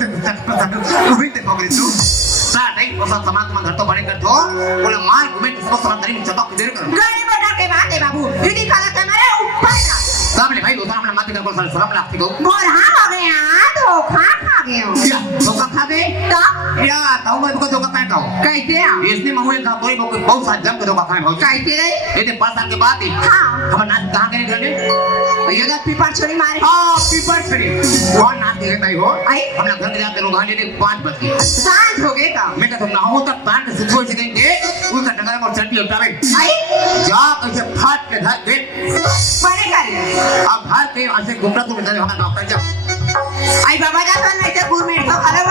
वही देखो कि तू सा नहीं वो सब समाज में घर तो बड़े कर दो बोले मार घूमे किसको समाज नहीं चपक देर करो गाड़ी बना के बात है बाबू दीदी खाला के मेरे ऊपर ना सामने भाई दोस्तों हमने माथे का सलाम लागती को बोल हाँ हो गया धोखा खा गया या धोखा खा गए ता या ताऊ मैं को धोखा काय खाओ कहते हैं इसने महुए का कोई बहुत साथ जम के धोखा खाए भाई कहते रहे ये 5 साल के बाद ही हाँ हम नाच कहां गए गए ये जब पीपर छोड़ी मारे हां पीपर छड़ी वो नाच देखे ताई हो आई हमने घर के जाते लोग हां लेते 5 बज गए सांझ हो गए का मैं कहता ना हो तक पान के सिद्धो से देंगे उसका डंगा और चट्टी उठावे आई जा कैसे फाट के धर दे परे कर अब घर के ऐसे घुमरा तो मिलता है हमारा डॉक्टर जा आई बाबा जा तो नहीं तो गुरमेट को खा लो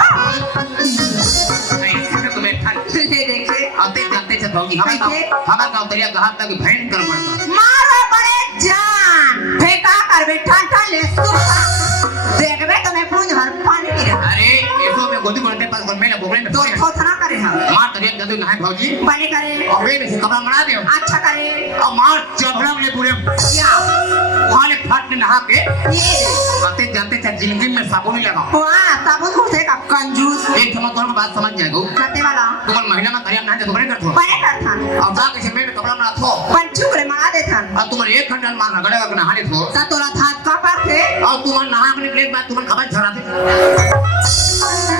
नहीं इसमें तुम्हें खा देखे आते जाते से भौजी हमारा गांव तरिया कहा था कि भयंकर पड़ता मारो बड़े जान फेंका कर बैठा था ले देख बे तुम्हें पूंछ भर पानी पी रहा अरे ऐसो में गोदी बोलते पास घर में ना बोले में तो थोड़ा करे हम मार तरिया जदू नहाए भौजी बने करे और वे में कपड़ा मरा दे अच्छा करे और मार चबड़ा में पूरे या वहां ले फट नहा के ये आते जाते चाहे जिंदगी में साबुन ही लगा वाह साबुन घुसे का कंजूस एक समय दोनों बात समझ जाएगो करते वाला तुम महिला में तरिया नहाते तुम्हारे कर दो बने करता अब जा कैसे में कपड़ा मरा थो पंचू रे मार देता अब तुम्हारे एक घंटा मार रगड़ेगा कि नहाने थो ता तोरा धात का पाथे और तुम नहा के निकले के बाद तुम्हारे खबर झरा दे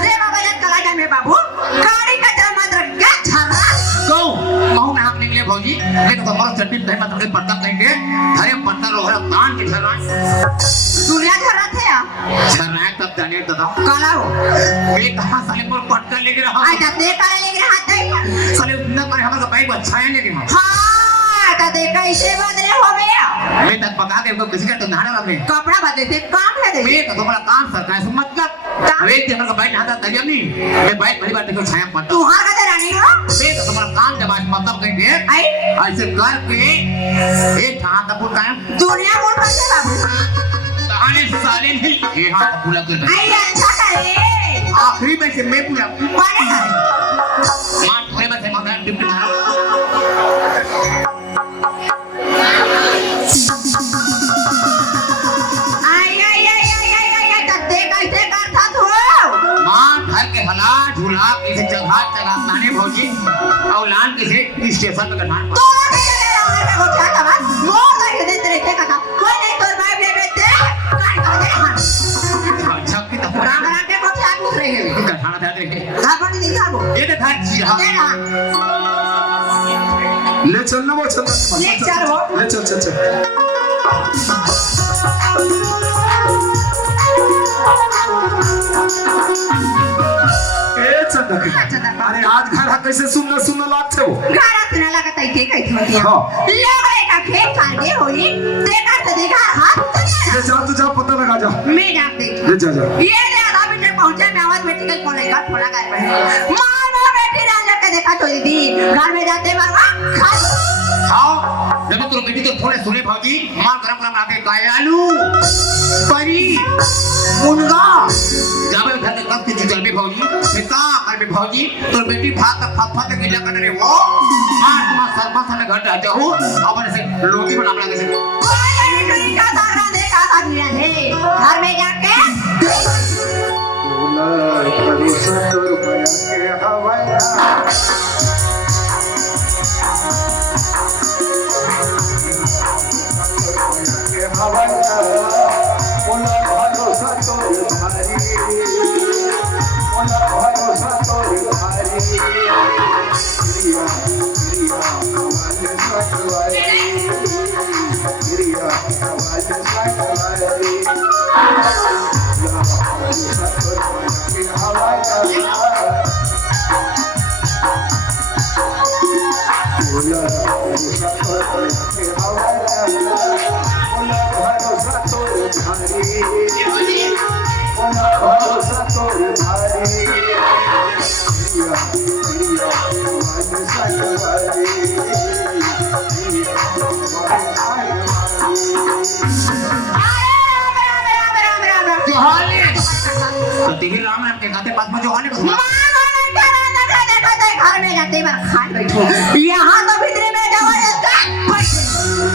दे बाबा जन कला जा में बाबू गाड़ी का जल मात्र क्या झरना तो महू नहा के निकले भौजी लेकिन तो हमारा चट्टी पे मतलब के पत्ता कहेंगे धरे पत्ता रोहरा तान के झरना दुनिया झरना थे या झरना है तब जाने तो काला हो ये कहां साले पर पटका लेके रहा आई ता दे काला लेके हाथ दे साले न मारे हमारा बाइक अच्छा है लेकिन हां ता दे कैसे बदले हो गया मैं तक पका के किसी का तो नहाने वाले कपड़ा बदले थे काम है दे मैं तो तुम्हारा काम सरकार है मतलब वे कि हमारा बाइक नहाता तब नहीं मैं बाइक बड़ी बात देखो छाया पड़ता तू हां का रानी हो मैं तो तुम्हारा काम जब आज मतलब कहेंगे आई ऐसे करके एक हाथ तक का दुनिया बोल पाते बाबू कहानी साले नहीं ये हाथ पूरा कर आई अच्छा करे आखिरी में से मैं पूरा बने कर मां थोड़े में से मां डिप्टी ना के हालात झूला किसी जगह नाने भौजी और लान किसी स्टेशन पे कथा तो के को क्या था मोर का दे तेरे कथा कोई नहीं तोर भाई ले बेटे काई कर दे हां अच्छा की तो राम राम के को क्या पूछ रहे हैं कथा ना दे धापड़ नहीं था ये तो था जी हां ले चल ना वो चल ले चल वो ले चल अरे आज घर कैसे सुनना लागते हो घर सुना लगत है के कहि होतिया हां ले का खेत काटे होई देखा तो देखा हाथ ले जा तू जा पता लगा जा मैं डाक दे ले जा ये ले आधा मिनट पहुंचे मैं आवाज बेटी के कॉलेज का थोड़ा कर पड़े मानो बेटी राजा के देखा तो दीदी घर में जाते मरवा खा खाओ जब तुम बेटी तो थोडे सुने भाऊजी माल गरम गरम राहते काय आलू परी मुनगा जाबे घाते कब की चलबे भाऊजी हे का करबे भाऊजी तो बेटी भात फात के लगा रे वो मार तुम सर्मा सामने घर आ जाओ अपन से रोटी बना लगे से का तारा दे का तारा दे घर में जाके राम के खाते पास में जो आने को घर में जाते बार खाट बैठो यहाँ तो भीतरी में जाओ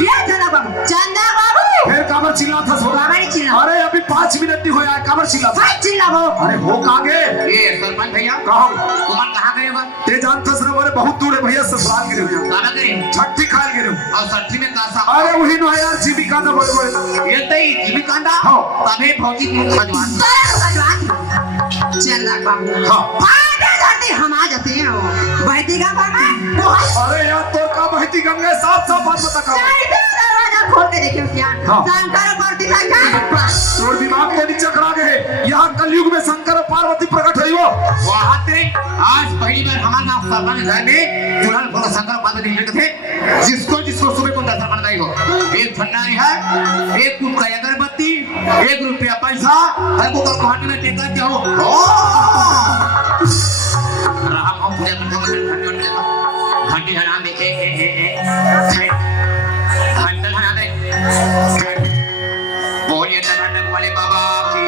ये चंदा बाबू फिर काबर चिल्ला था सोना काबर चिल्ला? अरे अभी 5 मिनट नहीं होया है काबर चिल्ला था? चिल्ला हो अरे हो कागे ये सरपंच भैया कहो तुम्हार कहाँ गए बा ते जानता सर हमारे बहुत दूर है भैया ससुराल गिरे हुए कहाँ गए छठी खाल गिरे हुए। और सठी में कासा अरे वही नो यार जीविका ना बोल बोल ये तई जीविकांदा हाँ। तबे फौजी की खजवान चंदा बाबू हाँ। आगे जाते हम आ जाते हैं बहती का बाबा अरे यार तो का बहती गंगा साफ साफ बात बता का दरवाजा खोल के देखियो क्या हाँ। शंकर पार्वती का क्या तोर दिमाग तो नीचे करा गए यहाँ कलयुग में शंकर और पार्वती प्रकट हुई हो वहाँ ते आज पहली बार हमारे गाँव सरपंच घर में दुल्हन भोला शंकर पार्वती लेके थे जिसको जिसको सुबह को दर्शन बनाई हो एक भंडारी है एक कुट का अगरबत्ती 1 रुपया पैसा हर को घाटी में टेका क्या हो राम हम पूजा करते हैं घंटी हरा दे घंटा हरा दे बोलिए धनक वाले बाबा की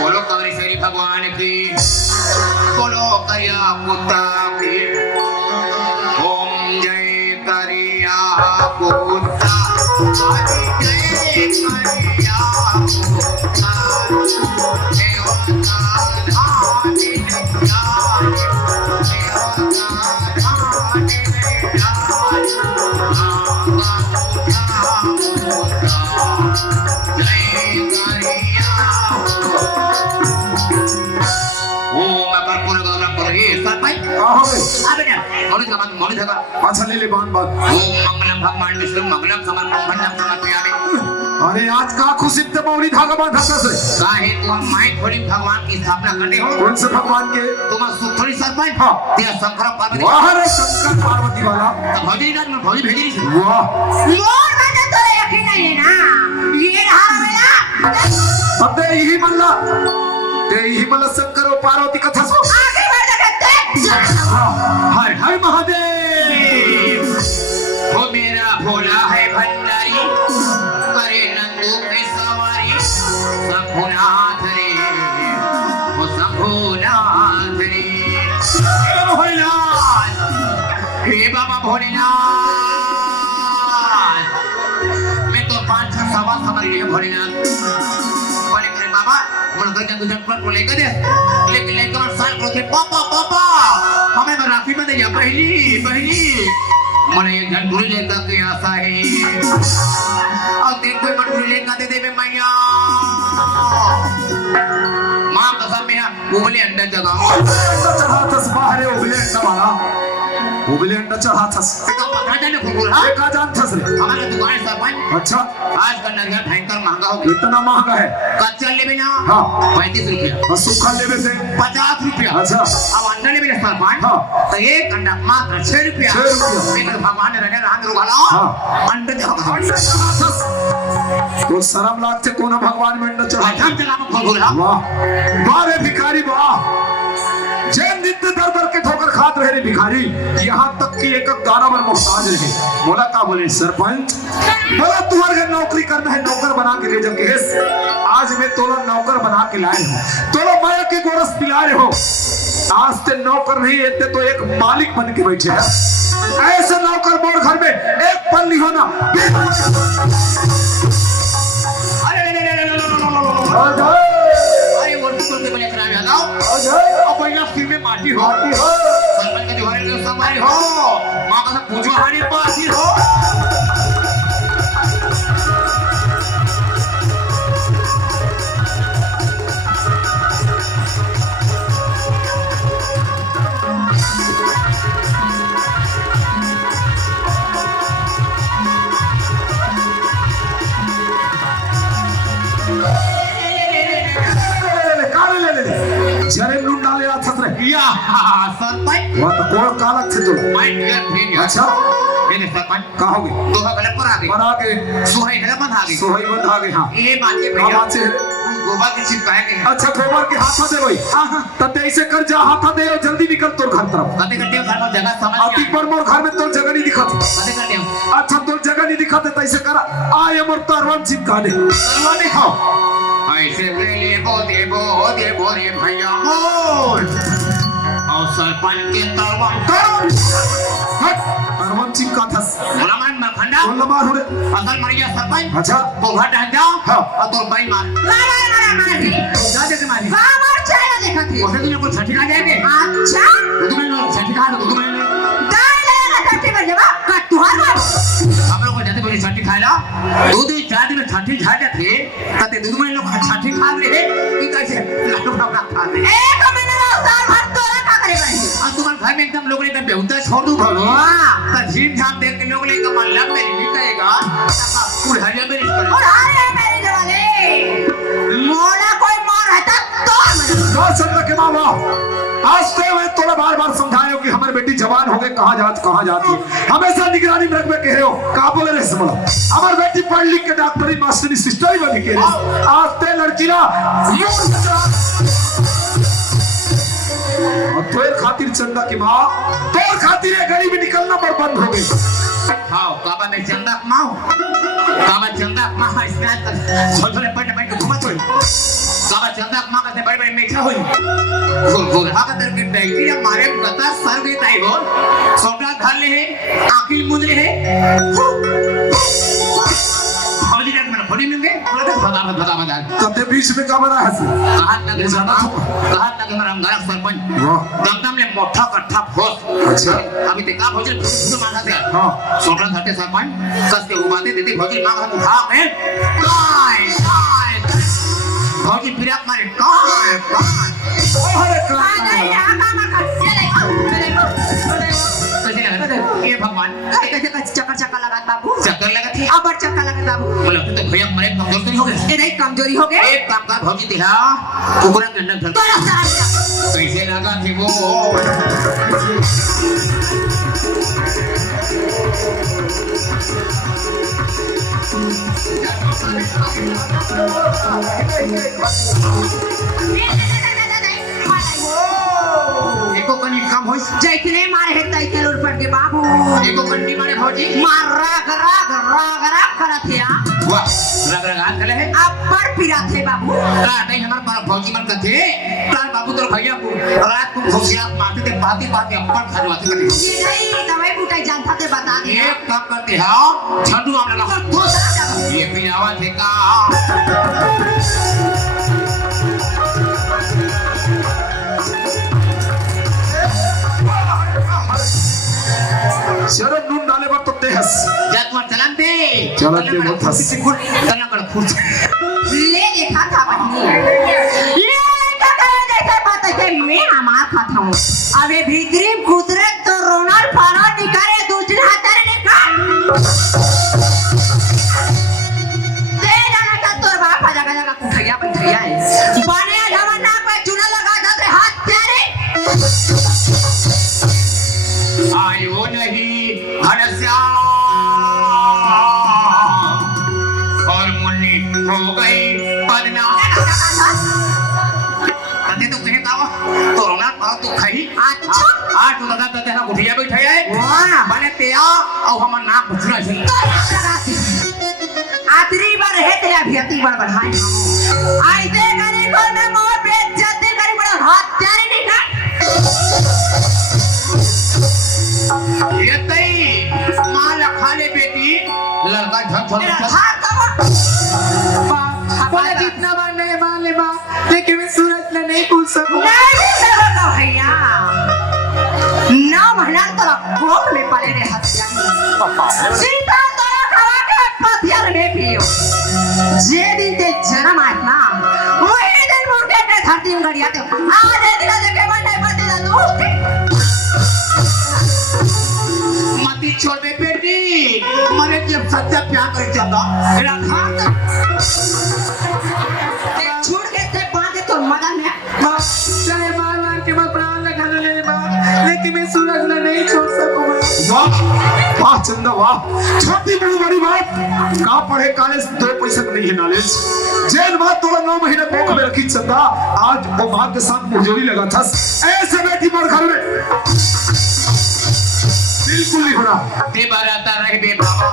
बोलो कवरी श्री भगवान की बोलो करिया कुत्ता की ओम जय करिया कुत्ता जय करिया कुत्ता देवता धानी अच्छा ले ले बांध बांध मंगलम भगवान विष्णु मंगलम समर्पणम समर्पयामि अरे आज का खुशी ते मौनी धागा बांधा से काहे तुम माई थोड़ी भगवान की स्थापना करते हो कौन से भगवान के तुम सुथड़ी सरपंच हाँ। तेरा शंकर पार्वती वाह रे शंकर पार्वती वाला भौजी रात में भौजी भेजी थी वाह मोर बने तो यकीन नहीं है ना ये रहा मेरा अब ते यही मल्ला शंकर और पार्वती कथा सो आगे बढ़ सकते हाय हाय महादेव वो मेरा भोला है भंडारी करे नंदू की सवारी शंभुनाथ रे वो शंभुनाथ रे हे भोलेनाथ हे बाबा भोलेनाथ मैं तो 5-6 सवा समझ लिया भोलेनाथ बोले करे बाबा बोले गजन गुजन पर लेकर दे लेकर साल को थे पापा पापा हमें तो राखी में दे पहली મને એક ઘંટુરી લેતા કે આશા હે और दिन कोई मटुरी लेकर दे दे मैया मां कसम में उबले अंडा जगाओ चढ़ा थस बाहरे उबले अंडा वाला उबले अंडा चढ़ा थस तो पकड़ा जाने फुकुर ये का जान थस रे हमारे दुकान सरपंच अच्छा आज का नरिया भयंकर महंगा हो गया कितना महंगा है कच्चा ले बिना हाँ। 35 रुपया और सूखा लेवे से 50 रुपया अच्छा। अब अंडा ले बिना सरपंच हाँ। तो एक अंडा मात्र 6 रुपया 6 रुपया। लेकिन भगवान ने रंगे रांग रुवाला हाँ। अंडा जगा तो शर्म लागते कोना भगवान में अंडा चढ़ा हम जगह में फुकुर वाह वाह रे भिखारी वाह जैन नित्य दर दर के ठोकर खात रहे रे भिखारी, यहाँ तक कि एक दाना में मोहताज रहे। बोला का बोले सरपंच, बोला तुम्हारे घर नौकरी करना है, नौकर बना के ले जाके आज मैं तोला नौकर बना के लाए हूँ, तोला माया के गोरस पिला रहे हो। आज ते नौकर नहीं इतने तो एक मालिक बन के बैठे हैं। ऐसे नौकर मोर घर में एक पल नहीं होना। अरे वो टुकड़ के बने खराब याद आओ अब पहिला सिर में माटी हो सरपंच के दीवार में संभारी हो मां का पूजो हारी पासी हो। जरे लूट डाले हाथ रे या सरपंच वो तो कोण काला छे तो माय डियर फ्रेंड अच्छा ये सरपंच कहोगे तो का गलत पर आ गई पर आगे सुहाई गलत बंद आ गई सोहई बंद आगे। हां ये बात के हां भैया बात से गोबर के चिपकाए के अच्छा गोबर के हाथा दे भाई तब ऐसे कर जा हाथा दे और जल्दी निकल तोर घर तरफ। कते करते घर में जगह समझ अति पर मोर घर में तोर जगह नहीं दिखत। कते करते अच्छा तोर जगह नहीं दिखत तो ऐसे कर आय अमर तरवन चिपका दे तरवन खाओ ऐसे ले देबो रे भैया मोर और सरपंच के तरवन तरवन हट तरवन चिपका थस बोला मन मखंडा बोल मार हो रे असल मर गया सरपंच अच्छा तो घर ढह जाओ हाँ। और तो भाई मार जा दे मारी बाबर चाय देखा थी उसे तुमने कुछ छठी खा जाएंगे अच्छा तुम्हें लोग छठी खा दो तुम्हें दाल लेगा धरती पर जब का तुहार हम लोग को जाते बोले छठी खाएला दूध ही चार दिन में छठी खा जाते तते दूध में लोग छठी खा रहे कि कैसे लाडू फाफड़ा खा रहे एक महीना साल भर तोरा का करे भाई और तुम्हारे घर में एकदम लोग ने बेहुदा छोड़ दूं भगवान तो झीम झाम देख के लोग ने कमल लग में नहीं कहेगा पूरे हरिया में नहीं और करेगा अरे मेरे जवाले मोड़ा कोई मार है तो दो चंद्र के मामा आज तो मैं तोरा बार-बार समझायो कि हमारी बेटी जवान हो गए कहां जाती है हमेशा निगरानी में रख में कह रहे हो का बोले रे समझ हमारी बेटी पढ़ लिख के डॉक्टरी मास्टरी सिस्टर ही बन के आज ते लड़की ना और तोर खातिर चंदा की मां तोर खातिर ये गली में निकलना पर बंद हो गई। हां काबा में चंदा मां इसमें छोटे पट घुमत होई काबा चंदा मां का बड़े मीठा होई गोल हां का दर के डायरी मारे कथा सर गई ताई हो सोटा घर ले है आखिल मुंदले है हमारी जान में फड़ी लेंगे बता तब बीच में का बना है कहां लगे हमारा गरम सरपंच दमदम ले मोठा कट्ठा फोस अच्छा अभी ते का भोजन तो मांगा दे हां सोटा घाटे सरपंच कस के उबाते देते भोजन मांगा उठा है काय भौजी फिराक मारे अरे अरे आमा का चले कैसे लगा ये भगवान कैसे चक्कर लगा बाबू चक्कर लगा थी अब चक्कर लगा बाबू बोला तो भैया मरे कमजोर तो नहीं हो गए ये नहीं कमजोरी हो गए एक काम कर भौजी दिहा कुकुरा के अंदर धर तोरा सारा कैसे लगा थी वो एको कनी काम होई जैतने मारे है तैते लूट पड़ के बाबू एको कनी मारे भौजी मार राग करत है वाह रग हाथ गले है अपर पिरा थे बाबू का नहीं हमार पर भौजी मन कथे तार बाबू तोर भैया को रात को घुसिया मारते थे पाती अपर खरवाते करते ये नहीं दवाई बूटा जानता थे बता दे एक काम करते हां छंडू हम लगा ये भी आवाज है का शरद नून डाले पर तो तेहस जात मत चलते बहुत हंस चलना कर फुट ले देखा था बहनी ले देखा जैसे बात है मैं हमार खाता हूँ अबे भीतरी कुदरत तो रोनाल्ड फारा निकाले दूसरे हाथ निकाल दे जाना का तोर बाप जगह कुठैया बैठैया है बने जमाना पे चूना लगा दे हाथ प्यारे आयो नहीं घनश्याम और मुन्नी हो गई बदनाम तो कहे का तो रोना खाओ तू खाई अच्छा आज दादा दादा ना उठिया बैठे है वाह माने ते और हमर नाक भुसना छै आतरी बार है ते अभियति बड़ बढ़ाई आइते करे को न मोर बेइज्जती करी बड़ा हत्यारे नहीं का ये तई माल खाले बेटी लड़का झक मेरा झक हाथ कमा बोले जितना बार नहीं मान ले माँ लेकिन मैं सूरज ने नहीं पूछ सकूं नहीं करो भैया ना महिला तोरा कोख में पड़े रे हत्यारे सीता तोरा खवा के पथिया ने पियो जे दिन ते जन्म आया ना वही दिन मुर्गे के धरती में गड़िया ते आज ये दिन देखे मन नहीं पड़ती ना तू मती छोड़ दे बेटी मरे जब सच्चा प्यार कर चंदा रखा ते छोड़ के ते बांधे तो मदन में माँ चाहे मार मार के मैं प्राण लगा ले माँ लेकिन मैं सूरज ने नहीं छोड़ सकूं वाह वाह चंदा वाह छोटी बड़ी बात का पढ़े कॉलेज 2 पैसा नहीं है नॉलेज जेल मां तोड़ा 9 महीने कोख में रखी चंदा आज वो मां के साथ मुझोरी लगा था ऐसे बैठी मर घर में बिल्कुल नहीं बना ते बाराता रह दे बाबा